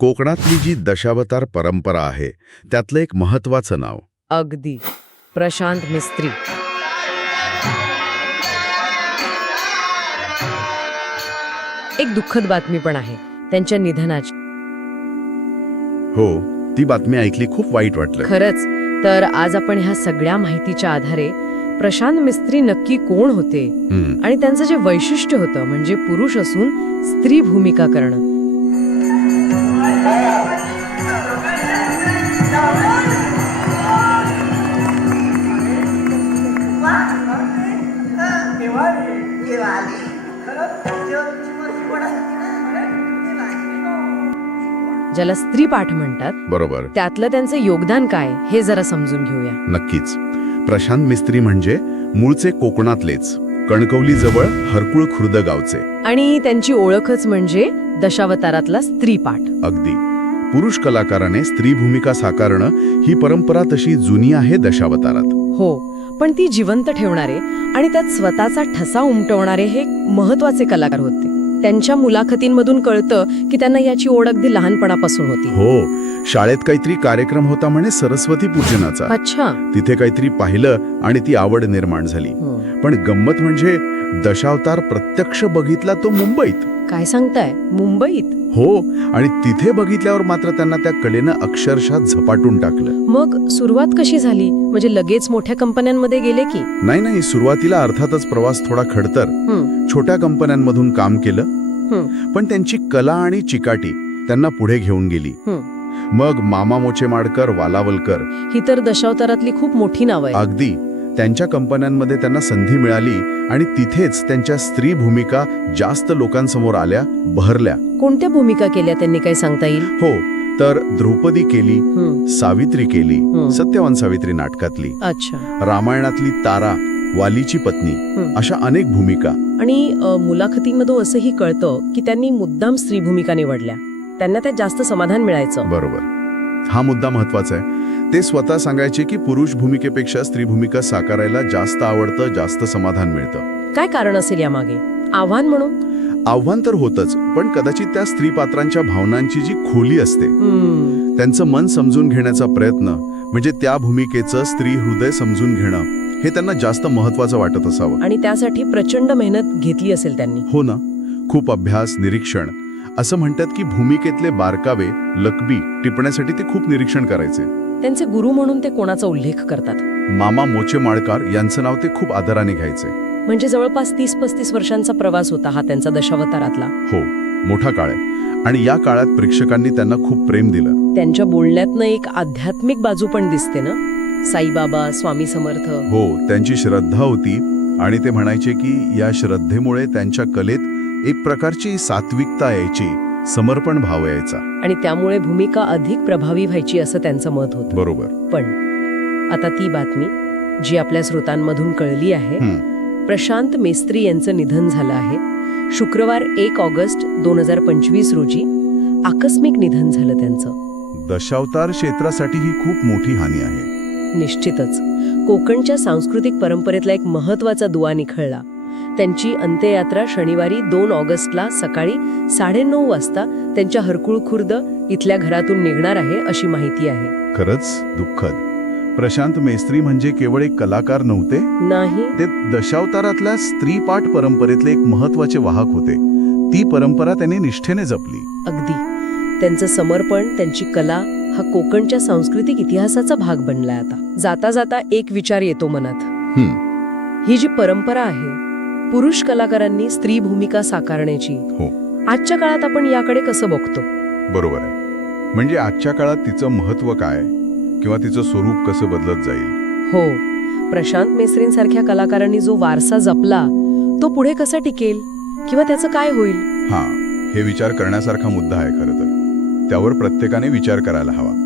कोकणातली जी दशावतार परंपरा आहे त्यातलं एक महत्वाचं नाव. अगदी. प्रशांत मिस्त्री. एक दुःखद बातमी पण आहे त्यांच्या निधनाची. हो ती बातमी ऐकली खूप वाईट वाटलं. खरंच तर आज आपण ह्या सगळ्या माहितीच्या आधारे प्रशांत मिस्त्री नक्की कोण होते आणि त्यांचं जे वैशिष्ट्य होतं म्हणजे पुरुष असून स्त्री भूमिका करणं ज्याला स्त्री पाठ म्हणतात बरोबर. त्यातलं त्यांचं योगदान काय हे जरा समजून घेऊया. नक्कीच. प्रशांत मिस्त्री म्हणजे मूळचे कोकणातलेच कणकवली जवळ हरकुळ खुर्द गावचे. आणि त्यांची ओळखच म्हणजे दशावतारातला स्त्री पाठ. अगदी. पुरुष कलाकाराने स्त्री भूमिका साकारणं ही परंपरा तशी जुनी आहे दशावतारात. हो पण ती जिवंत ठेवणारे आणि त्यात स्वतःचा ठसा उमटवणारे हे महत्त्वाचे कलाकार होते. त्यांच्या मुलाखतींमधून कळतं की त्यांना याची ओढ अगदी लहानपणापासून होती. हो शाळेत काहीतरी कार्यक्रम होता म्हणे सरस्वती पूजनाचा. अच्छा. तिथे काहीतरी पाहिलं आणि ती आवड निर्माण झाली. हं. पण गंमत म्हणजे दशावतार प्रत्यक्ष बघितला तो मुंबईत. काय सांगताय? मुंबईत? हो आणि तिथे बघितल्यावर मात्र त्यांना त्या कलेनं अक्षरशः झपाटून टाकलं. मग सुरुवात कशी झाली? म्हणजे लगेच मोठ्या कंपन्यांमध्ये गेले की? नाही नाही सुरुवातीला अर्थातच प्रवास थोडा खडतर. हं, छोट्या कंपन्यांमधून काम केलं. हं, पण त्यांची कला आणि चिकाटी त्यांना पुढे घेऊन गेली. हं. मग मामा मोचेमाडकर वालावलकर. ही तर दशावतारातली खूप मोठी नाव आहे अगदी. त्यांच्या कंपन्यांमध्ये त्यांना संधी मिळाली आणि तिथेच त्यांच्या स्त्री भूमिका जास्त लोकांसमोर आल्या बहरल्या. कोणत्या भूमिका केल्या त्यांनी काय सांगता येईल? हो तर द्रौपदी केली सावित्री केली. सत्यवान सावित्री नाटकातली. अच्छा. रामायणातली तारा वालीची पत्नी. अशा अनेक भूमिका. आणि अ, मुलाखतींमधून असंही कळतं की त्यांनी मुद्दाम स्त्री भूमिका निवडल्या. त्यांना त्यात जास्त समाधान मिळायचं. बरोबर. हा मुद्दा महत्त्वाचा आहे. ते स्वतः सांगायचे की पुरुष भूमिकेपेक्षा स्त्री भूमिका साकारायला जास्त आवडतं जास्त समाधान मिळतं. काय कारण असेल यामागे? आव्हान म्हणून? आव्हान तर होतच पण कदाचित त्या स्त्री पात्रांच्या भावनांची जी खोली असते त्यांचं मन समजून घेण्याचा प्रयत्न म्हणजे त्या भूमिकेचं स्त्री हृदय समजून घेणं हे त्यांना जास्त महत्वाचं वाटत असावं. आणि त्यासाठी प्रचंड मेहनत घेतली असेल त्यांनी. हो ना. खूप अभ्यास निरीक्षण असं म्हणतात की भूमिकेतले बारकावे लकबी टिपण्यासाठी ते खूप निरीक्षण करायचे. त्यांचे गुरु म्हणून ते कोणाचा उल्लेख करतात? मामा मोचे माळकार यांचं नाव ते खूप आदराने घ्यायचे. म्हणजे जवळपास तीस पस्तीस वर्षांचा प्रवास होता हा त्यांचा दशावतारातला. हो मोठा काळ आहे. आणि या काळात प्रेक्षकांनी त्यांना खूप प्रेम दिलं. त्यांच्या बोलण्यातनं एक आध्यात्मिक बाजू पण दिसते ना? साईबाबा स्वामी समर्थ. हो त्यांची श्रद्धा होती आणि ते म्हणायचे की या श्रद्धेमुळे त्यांच्या कलेत एक प्रकारची सात्विकता यायची समर्पण भाव यायचा. आणि त्यामुळे भूमिका अधिक प्रभावी व्हायची असं त्यांचं मत होतं. बरोबर. पण आता ती बातमी जी आपल्या श्रोतांमधून कळली आहे प्रशांत मेस्त्री यांचं निधन झालं आहे. शुक्रवार एक ऑगस्ट दोन हजार पंचवीस रोजी आकस्मिक निधन झालं त्यांचं. दशावतार क्षेत्रासाठी ही खूप मोठी हानी आहे. निश्चितच. कोकणच्या सांस्कृतिक परंपरेतला एक महत्त्वाचा दुवा निखळला. त्यांची अंत्ययात्रा शनिवारी दोन ऑगस्टला सकाळी साडेनऊ वाजता त्यांच्या हरकुळ खुर्द इथल्या घरातून निघणार आहे अशी माहिती आहे. खरंच दुःखद. प्रशांत मेस्त्री म्हणजे केवळ एक कलाकार नव्हते? नाही. ते दशावतारातल्या स्त्रीपाठ परंपरेतले एक महत्त्वाचे वाहक होते. ती परंपरा त्यांनी निष्ठेने जपली. अगदी. त्यांचं समर्पण त्यांची कला हा कोकणच्या सांस्कृतिक इतिहासाचा भाग बनलाय आता. जाता जाता एक विचार येतो मनात. हं, ही जी परंपरा आहे पुरुष कलाकारांनी स्त्री भूमिका साकारण्याची. हो. आजच्या काळात आपण याकडे कसं बघतो? बरोबर आहे. म्हणजे आजच्या काळात तिचं महत्त्व काय? किंवा तिचं स्वरूप कसं बदलत जाईल? हो. प्रशांत मेस्त्रींसारख्या कलाकारांनी जो वारसा जपला तो पुढे कसा टिकेल? किंवा त्याचं काय होईल? हा. हे विचार करण्यासारखा मुद्दा आहे खरं तर. त्यावर प्रत्येकाने विचार करायला हवा.